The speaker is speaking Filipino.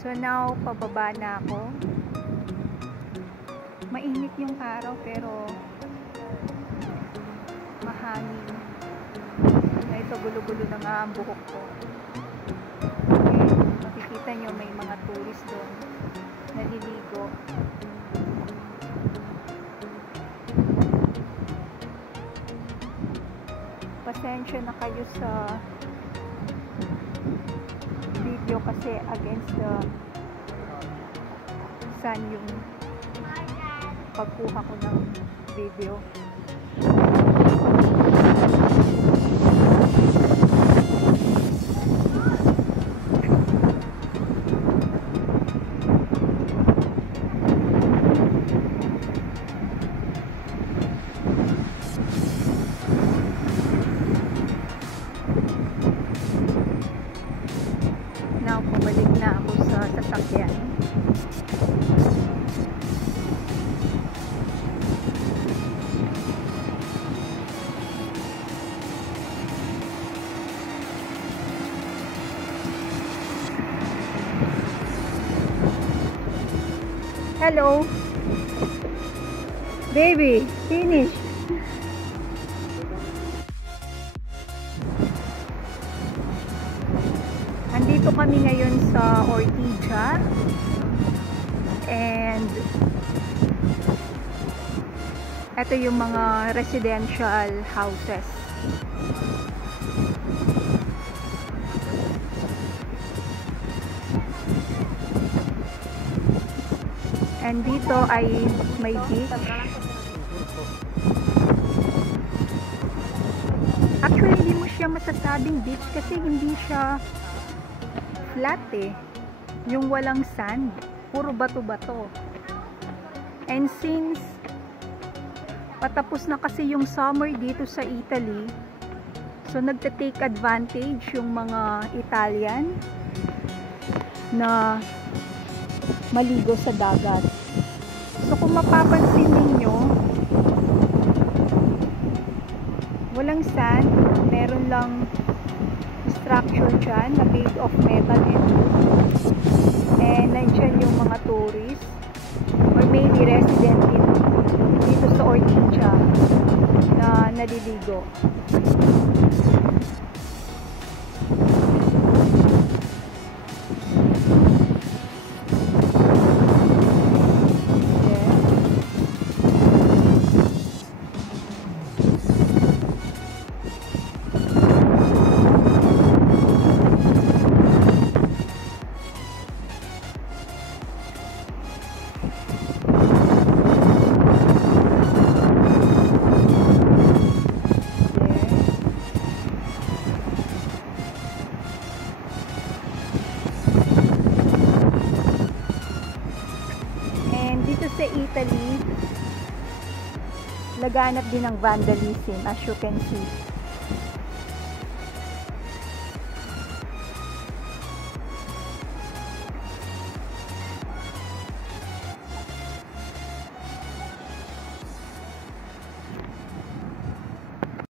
So now, pababa na ako. Mainit yung araw pero mahangin. Na ito, gulo-gulo na nga ang buhok ko. Okay, makikita nyo may mga tourist doon. Naliligo. Pasensya na kayo sa video kasi against the sun yung pagkuha ko ng video. Now, pabalik na ako sa sasakyan. Hello. Baby, finish. Andito kami ngayon sa Ortigia. And ito yung mga residential houses. And dito ay may beach. Actually, hindi mo siya masasabing beach kasi hindi siya flat eh. Yung walang sand. Puro bato-bato. And since patapos na kasi yung summer dito sa Italy, so nagta-take advantage yung mga Italian na maligo sa dagat. So kung mapapansin ninyo, walang sand, meron lang structure dyan na made of metal and wood. And nandyan yung mga tourists or maybe resident dito sa Ortigia na naliligo. Sa Italy, laganap din ng vandalism as you can see.